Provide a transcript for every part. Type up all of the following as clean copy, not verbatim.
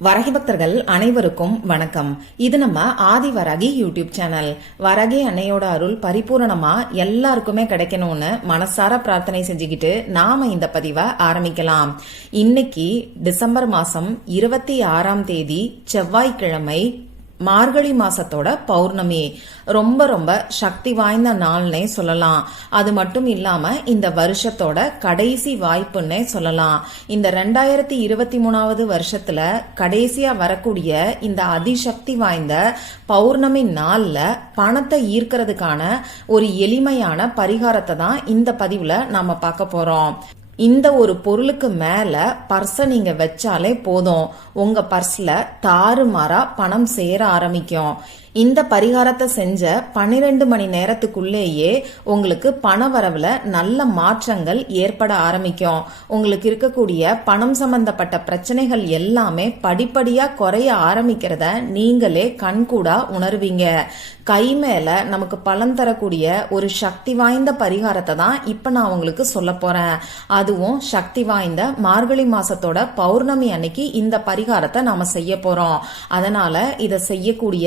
வரகி பக்தர்கள் அனைவருக்கும் வணக்கம். இது நம்ம ஆதி வரகி யூடியூப் சேனல். வரகி அன்னையோட அருள் பரிபூரணமா எல்லாருக்குமே கிடைக்கணும்னு மனசார பிரார்த்தனை செஞ்சுக்கிட்டு நாம இந்த பதிவை ஆரம்பிக்கலாம். இன்னைக்கு டிசம்பர் மாசம் 26ஆம் தேதி செவ்வாய்க்கிழமை, மார்கழி மாசத்தோட பௌர்ணமி. ரொம்ப ரொம்ப சக்தி வாய்ந்த நாள்னே சொல்லலாம். அது மட்டும் இல்லாம இந்த வருஷத்தோட கடைசி வாய்ப்புன்னே சொல்லலாம். இந்த 2023வது வருஷத்துல கடைசியா வரக்கூடிய இந்த அதிசக்தி வாய்ந்த பௌர்ணமி நாள்ல பணத்தை ஈர்க்கிறதுக்கான ஒரு எளிமையான பரிகாரத்தை தான் இந்த பதிவுல நாம பார்க்க போறோம். இந்த ஒரு பொருளுக்கு மேல பர்ஸ நீங்க வச்சாலே போதும், உங்க பர்ஸ்ல தாறுமாறா பணம் சேர ஆரம்பிக்கும். இந்த பரிகாரத்தை செஞ்ச 12 மணி நேரத்துக்குள்ளேயே உங்களுக்கு பண வரவுல நல்ல மாற்றங்கள் ஏற்பட ஆரம்பிக்கும். உங்களுக்கு இருக்கக்கூடிய பணம் சம்பந்தப்பட்ட பிரச்சனைகள் எல்லாமே படிப்படியா குறைய ஆரம்பிக்கிறத நீங்களே கண்கூடா உணர்வீங்க. கை மேல நமக்கு பலன் தரக்கூடிய ஒரு சக்தி வாய்ந்த பரிகாரத்தை தான் இப்ப நான் உங்களுக்கு சொல்ல போறேன். அதுவும் சக்தி வாய்ந்த மார்கழி மாசத்தோட பௌர்ணமி அன்னைக்கு இந்த பரிகாரத்தை நாம செய்ய போறோம். அதனால இதை செய்யக்கூடிய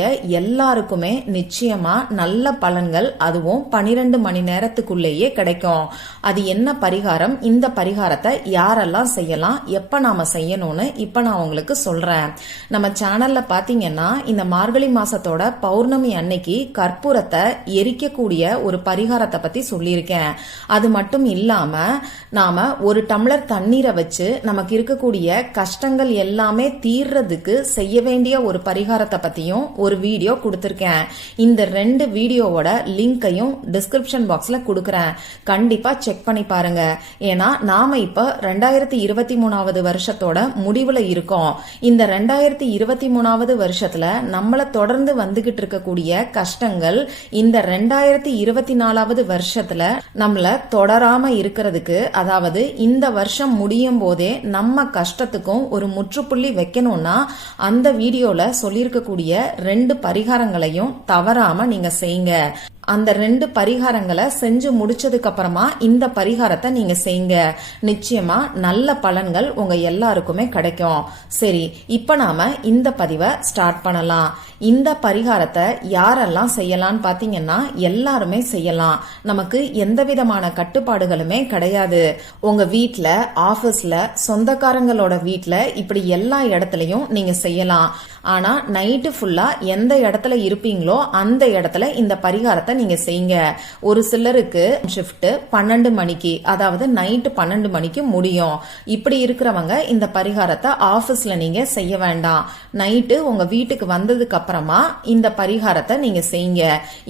எல்லாருக்குமே நிச்சயமா நல்ல பலன்கள், அதுவும் 12 மணி நேரத்துக்குள்ளேயே கிடைக்கும். அது என்ன பரிகாரம், இந்த பரிகாரத்தை யாரெல்லாம் செய்யலாம், எப்ப நாம செய்யணும்னு இப்ப நான் உங்களுக்கு சொல்றேன். நம்ம சேனல்ல பாத்தீங்கன்னா இந்த மார்கழி மாசத்தோட பௌர்ணமி அன்னைக்கு கற்பூரத்தை எரிக்கக்கூடிய ஒரு பரிகாரத்தை பத்தி சொல்லியிருக்கேன். அது மட்டும் இல்லாம நாம ஒரு டம்ளர் தண்ணீரை வச்சு நமக்கு இருக்கக்கூடிய கஷ்டங்கள் எல்லாமே தீர்றதுக்கு செய்ய வேண்டிய ஒரு பரிகாரத்தை பத்தியும் ஒரு வீடியோ கொடுத்திருக்கேன். இந்த 2 வீடியோவோட லிங்கையும் டிஸ்கிரிப்ஷன் பாக்ஸ்ல கொடுக்கறேன். கண்டிப்பா செக் பண்ணி பாருங்க. ஏன்னா நாம இப்ப 2023வது வருஷத்தோட முடிவுல இருக்கோம். இந்த 2023வது வருஷத்துல நம்மள தொடர்ந்து வந்துகிட்டு இருக்கக்கூடிய கஷ்டங்கள் இந்த 2024வது வருஷத்துல நம்மள தொடராம இருக்கிறதுக்கு, அதாவது இந்த வருஷம் முடியும் போதே நம்ம கஷ்டத்துக்கும் ஒரு முற்றுப்புள்ளி வைக்கணும்னா அந்த வீடியோல சொல்லியிருக்கக்கூடிய 2 பரிகாரங்களையும் தவறாம நீங்க செய்யுங்க. அந்த 2 பரிகாரங்களை செஞ்சு முடிச்சதுக்கு அப்புறமா இந்த பரிகாரத்தை நீங்க செய்யுங்க. நிச்சயமா நல்ல பலன்கள் உங்க எல்லாருக்குமே கிடைக்கும். சரி, இப்ப நாம இந்த பதிவை ஸ்டார்ட் பண்ணலாம். இந்த பரிகாரத்தை யாரெல்லாம் செய்யலாம்னு பாத்தீங்கன்னா எல்லாருமே செய்யலாம். நமக்கு எந்த விதமான கட்டுப்பாடுகளுமே கிடையாது. உங்க வீட்ல, ஆபீஸ்ல, சொந்தக்காரங்களோட வீட்ல, இப்படி எல்லா இடத்துலயும் நீங்க செய்யலாம். ஆனா நைட்டு ஃபுல்லா எந்த இடத்துல இருப்பீங்களோ அந்த இடத்துல இந்த பரிகாரத்தை நீங்க செய்யுங்க. ஒரு சிலருக்கு ஷிஃப்ட் 12 மணிக்கு, அதாவது நைட்டு 12 மணிக்கு முடியும். இப்படி இருக்கிறவங்க இந்த பரிகாரத்தை ஆபீஸ்ல நீங்க செய்ய வேண்டாம். நைட்டு உங்க வீட்டுக்கு வந்ததுக்கு அப்புறமா இந்த பரிகாரத்தை நீங்க செய்யுங்க.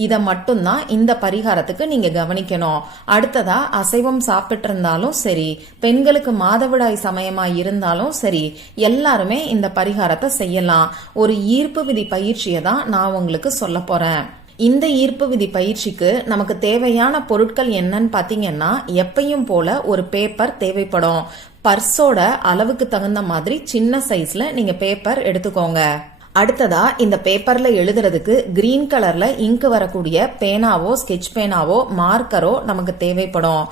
இத மட்டும்தான் இந்த பரிகாரத்துக்கு நீங்க கவனிக்கணும். அடுத்ததா அசைவம் சாப்பிட்டு இருந்தாலும் சரி, பெண்களுக்கு மாதவிடாய் சமயமா இருந்தாலும் சரி, எல்லாருமே இந்த பரிகாரத்தை செய்யலாம். ஒரு ஈர்ப்பு விதி பயிற்சியை தான் நான் உங்களுக்கு சொல்ல போறேன். இந்த ஈர்ப்பு விதி பயிற்சிக்கு நமக்கு தேவையான பொருட்கள் என்னன்னு பாத்தீங்கன்னா, எப்பயும் போல ஒரு பேப்பர் தேவைப்படும். பர்ஸோட அளவுக்கு தகுந்த மாதிரி சின்ன சைஸ்ல நீங்க பேப்பர் எடுத்துக்கோங்க. அடுத்ததா இந்த பேப்பர்ல எழுதுறதுக்கு கிரீன் கலர்ல இங்கு வரக்கூடிய பேனாவோ, ஸ்கெட்ச் பேனாவோ, மார்க்கரோ நமக்கு தேவைப்படும்.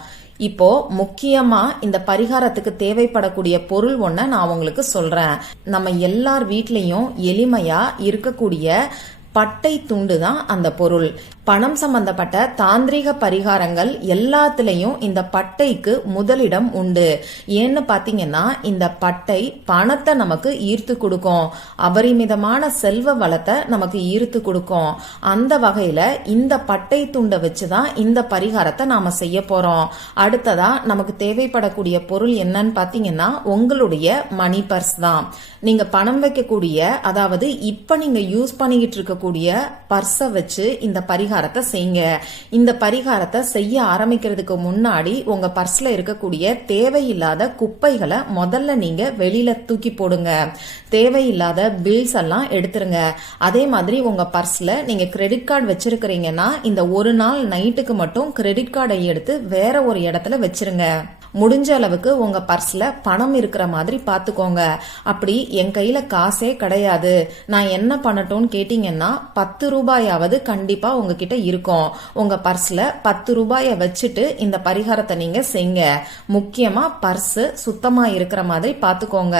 இப்போ முக்கியமா இந்த பரிகாரத்துக்கு தேவைப்படக்கூடிய பொருள் ஒன்ன நான் உங்களுக்கு சொல்றேன். நம்ம எல்லார் வீட்லயும் எளிமையா இருக்கக்கூடிய பட்டை துண்டு தான் அந்த பொருள். பணம் சம்பந்தப்பட்ட தாந்திரிக பரிகாரங்கள் எல்லாத்துலயும் இந்த பட்டைக்கு முதலிடம் உண்டு. ஏன்னு பாத்தீங்கன்னா இந்த பட்டை பணத்தை நமக்கு ஈர்த்து கொடுக்கும், அபரிமிதமான செல்வ வளத்தை நமக்கு ஈர்த்து கொடுக்கும். அந்த வகையில இந்த பட்டை துண்டை வச்சுதான் இந்த பரிகாரத்தை நாம செய்ய போறோம். அடுத்ததா நமக்கு தேவைப்படக்கூடிய பொருள் என்னன்னு பாத்தீங்கன்னா உங்களுடைய மணி பர்ஸ் தான். நீங்க பணம் வைக்கக்கூடிய, அதாவது இப்ப நீங்க யூஸ் பண்ணிக்கிட்டு இருக்கக்கூடிய பர்ஸை வச்சு இந்த பரிகாரத்தை செய்யுங்க. இந்த பரிகாரத்தை செய்ய ஆரம்பிக்கிறதுக்கு முன்னாடி உங்க பர்ஸ்ல இருக்கக்கூடிய தேவையில்லாத குப்பைகளை முதல்ல நீங்க வெளியில தூக்கி போடுங்க. தேவையில்லாத பில்ஸ் எல்லாம் எடுத்துருங்க. அதே மாதிரி உங்க பர்ஸ்ல நீங்க கிரெடிட் கார்டு வச்சிருக்கிறீங்கன்னா இந்த ஒரு நாள் நைட்டுக்கு மட்டும் கிரெடிட் கார்டை எடுத்து வேற ஒரு இடத்துல வச்சிருங்க. முடிஞ்ச அளவுக்கு உங்க பர்ஸ்ல பணம் இருக்கிற மாதிரி பாத்துக்கோங்க. அப்படி என் கையில காசே கிடையாது, நான் என்ன பண்ணட்டும்னு கேட்டீங்கன்னா 10 ரூபாயாவது கண்டிப்பா உங்ககிட்ட இருக்கும். உங்க பர்ஸ்ல 10 ரூபாய வச்சுட்டு இந்த பரிகாரத்தை நீங்க செய்யுங்க. முக்கியமா பர்ஸ் சுத்தமா இருக்கிற மாதிரி பாத்துக்கோங்க.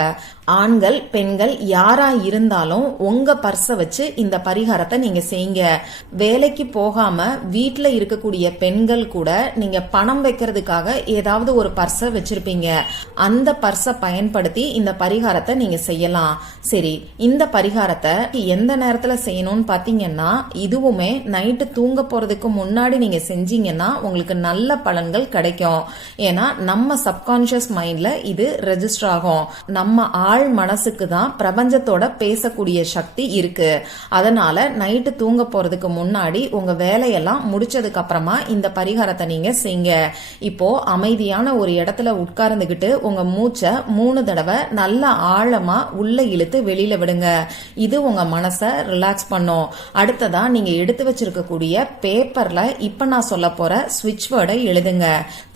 ஆண்கள் பெண்கள் யாரா இருந்தாலும் உங்க பர்ஸை வச்சு இந்த பரிகாரத்தை நீங்க செய்யுங்க. வேலைக்கு போகாம வீட்டுல இருக்கக்கூடிய பெண்கள் கூட நீங்க பணம் வைக்கிறதுக்காக ஏதாவது ஒரு பர்ஸை வச்சிருப்பீங்க. அந்த பர்ஸை பயன்படுத்தி இந்த பரிகாரத்தை நீங்க செய்யலாம். சரி, இந்த பரிகாரத்தை எந்த நேரத்துல செய்யணும்னு பாத்தீங்கன்னா, இதுவுமே நைட்டு தூங்க போறதுக்கு முன்னாடி நீங்க செஞ்சீங்கன்னா உங்களுக்கு நல்ல பலன்கள் கிடைக்கும். ஏன்னா நம்ம சப்கான்சியஸ் மைண்ட்ல இது ரெஜிஸ்டர் ஆகும். நம்ம ஆள் மனசுக்கு தான் பிரபஞ்சத்தோட பேசக்கூடிய சக்தி இருக்கு. அதனால நைட்டு தூங்க போறதுக்கு முன்னாடி உங்க வேலையெல்லாம் முடிச்சதுக்கு அப்புறமா இந்த பரிகாரத்தை நீங்க செய்யுங்க. இப்போ அமைதியான ஒரு இடத்துல உட்கார்ந்துகிட்டு உங்க மூச்சை 3 தடவை நல்ல ஆழமா உள்ள இழுத்து வெளியில விடுங்க. இது உங்க மனசை ரிலாக்ஸ் பண்ணும். அடுத்ததா நீங்க எடுத்து வச்சிருக்கக்கூடிய பேப்பர்ல இப்ப நான் சொல்ல போற ஸ்விட்ச் வேர்டை எழுதுங்க.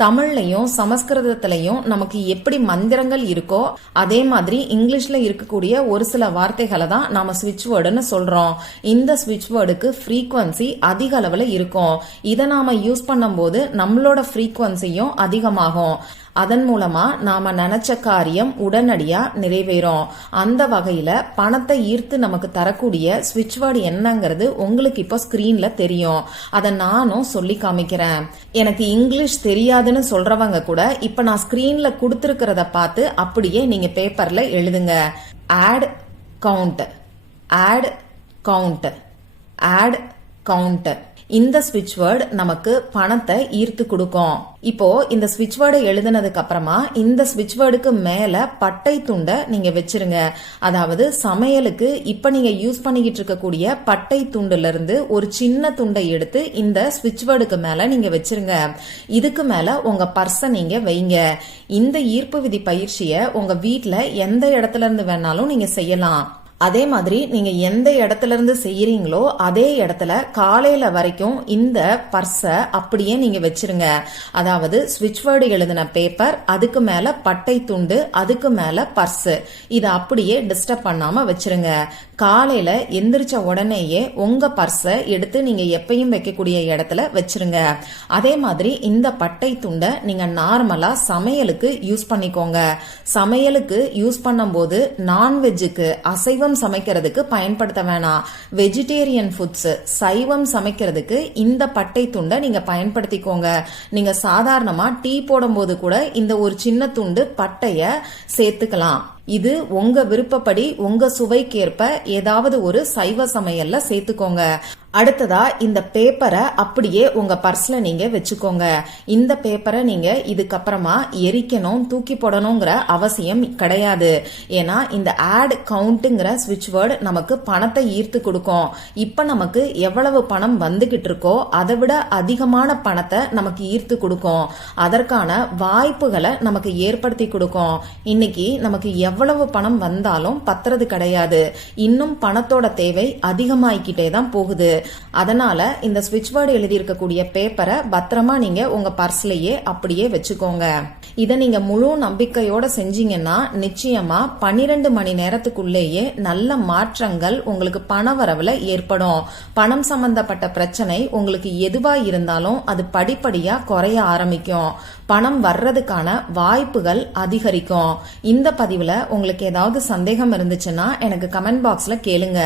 தமிழ்லையும் சமஸ்கிருதத்திலையும் நமக்கு எப்படி மந்திரங்கள் இருக்கோ அதே மாதிரி இங்கிலீஷ்ல இருக்கக்கூடிய ஒரு சில வார்த்தைகளை தான் நாம ஸ்விட்ச் வேர்டுன்னு சொல்றோம். இந்த ஸ்விட்ச் வேர்டுக்கு ஃப்ரீக்வன்சி அதிக அளவுல இருக்கும். இதை நாம யூஸ் பண்ணும்போது நம்மளோட ஃப்ரீக்வன்சியும் அதிகமாகும். அதன் மூலமா நாம நினைச்ச காரியம் உடனடியா நிறைவேறும். அந்த வகையில பணத்தை ஈர்த்து நமக்கு தரக்கூடிய ஸ்விட்ச் வேர்டு என்னங்கிறது உங்களுக்கு இப்போ ஸ்கிரீன்ல தெரியும். அதை நானும் சொல்லி காமிக்கிறேன். எனக்கு இங்கிலீஷ் தெரியாதுன்னு சொல்றவங்க கூட இப்ப நான் ஸ்கிரீன்ல கொடுத்திருக்கிறத பார்த்து அப்படியே நீங்க பேப்பர்ல எழுதுங்க. Add count, add count, add count. இந்த ஸ்விட்ச் வேர்டு நமக்கு பணத்தை ஈர்த்து கொடுக்கும். இப்போ இந்த ஸ்விட்ச் வேர்டை எழுதினதுக்கு அப்புறமா இந்த ஸ்விட்ச் வேர்டுக்கு மேல பட்டை துண்டை நீங்க வச்சிருங்க. அதாவது சமையலுக்கு இப்ப நீங்க யூஸ் பண்ணிக்கிட்டு இருக்கக்கூடிய பட்டை துண்டுல இருந்து ஒரு சின்ன துண்டை எடுத்து இந்த ஸ்விட்ச் வேர்டுக்கு மேல நீங்க வச்சிருங்க. இதுக்கு மேல உங்க பர்ஸை நீங்க வைங்க. இந்த ஈர்ப்பு விதி பயிற்சியை உங்க வீட்டுல எந்த இடத்துல இருந்து வேணாலும் நீங்க செய்யலாம். அதே மாதிரி நீங்க எந்த இடத்துல இருந்து செய்யறீங்களோ அதே இடத்துல காலையில வரைக்கும் இந்த பர்ஸை அப்படியே நீங்க வச்சிருங்க. அதாவது ஸ்விட்ச் வேர்டு எழுதின பேப்பர், அதுக்கு மேல பட்டை துண்டு, அதுக்கு மேல பர்ஸ், இதை அப்படியே டிஸ்டர்ப் பண்ணாம வச்சிருங்க. காலையில எந்திரிச்ச உடனேயே உங்க பர்ஸை எடுத்து நீங்க எப்பயும் வைக்கக்கூடிய இடத்துல வச்சிருங்க. அதே மாதிரி இந்த பட்டை துண்டை நீங்க நார்மலா சமையலுக்கு யூஸ் பண்ணிக்கோங்க. சமையலுக்கு யூஸ் பண்ணும் போது நான்வெஜ்ஜுக்கு அசைவம் சமைக்கிறதுக்கு பயன்படுத்த வேணாம். வெஜிடேரியன் ஃபுட்ஸ் சைவம் சமைக்கிறதுக்கு இந்த பட்டை துண்டை நீங்க பயன்படுத்திக்கோங்க. நீங்க சாதாரணமா டீ போடும் போது கூட இந்த ஒரு சின்ன துண்டு பட்டைய சேர்த்துக்கலாம். இது உங்க விருப்பப்படி உங்க சுவைக்கேற்ப ஏதாவது ஒரு சைவ சமையல்ல சேர்த்துக்கோங்க. அடுத்ததா இந்த பேப்பரை அப்படியே உங்க பர்ஸ்ல நீங்க வச்சுக்கோங்க. இந்த பேப்பரை நீங்க இதுக்கப்புறமா எரிக்கணும், தூக்கி போடணுங்கிற அவசியம் கிடையாது. ஏன்னா இந்த ஆட் கவுண்ட்ங்கிற ஸ்விட்ச் வேர்டு நமக்கு பணத்தை ஈர்த்து கொடுக்கும். இப்ப நமக்கு எவ்வளவு பணம் வந்துகிட்டு இருக்கோ அதை விட அதிகமான பணத்தை நமக்கு ஈர்த்து கொடுக்கும். அதற்கான வாய்ப்புகளை நமக்கு ஏற்படுத்தி கொடுக்கும். இன்னைக்கு நமக்கு எவ்வளவு பணம் வந்தாலும் பத்துறது கிடையாது. இன்னும் பணத்தோட தேவை அதிகமாயிக்கிட்டே தான் போகுது. அதனால இந்த ஸ்விட்ச் வேர்டு எழுதி இருக்கக்கூடிய பேப்பரை பத்திரமா நீங்க உங்க பர்ஸ்லயே அப்படியே வச்சுக்கோங்க. இதை நீங்க முழு நம்பிக்கையோட செஞ்சீங்கன்னா நிச்சயமா 12 மணி நேரத்துக்குள்ளேயே நல்ல மாற்றங்கள் உங்களுக்கு பண வரவுல ஏற்படும். பணம் சம்பந்தப்பட்ட பிரச்சனை உங்களுக்கு எதுவா இருந்தாலும் அது படிப்படியா குறைய ஆரம்பிக்கும். பணம் வர்றதுக்கான வாய்ப்புகள் அதிகரிக்கும். இந்த பதிவுல உங்களுக்கு ஏதாவது சந்தேகம் இருந்துச்சுன்னா எனக்கு கமெண்ட் பாக்ஸ்ல கேளுங்க.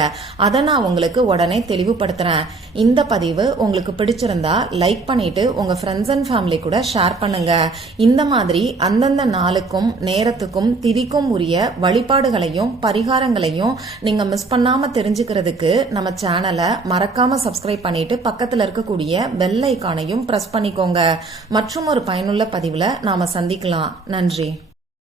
அதை நான் உங்களுக்கு உடனே தெளிவுபடுத்துறேன். இந்த பதிவு உங்களுக்கு பிடிச்சிருந்தா லைக் பண்ணிட்டு உங்க ஃப்ரெண்ட்ஸ் அண்ட் ஃபேமிலி கூட ஷேர் பண்ணுங்க. இந்த மாதிரி அந்தந்த நாளுக்கும் நேரத்துக்கும் திதிக்கும் உரிய வழிபாடுகளையும் பரிகாரங்களையும் நீங்க மிஸ் பண்ணாம தெரிஞ்சுக்கிறதுக்கு நம்ம சேனலை மறக்காம சப்ஸ்கிரைப் பண்ணிட்டு பக்கத்துல இருக்கக்கூடிய பெல் ஐகானையும் பிரஸ் பண்ணிக்கோங்க. மற்றும் ஒரு பயனுள்ள பதிவுல நாம சந்திக்கலாம். நன்றி.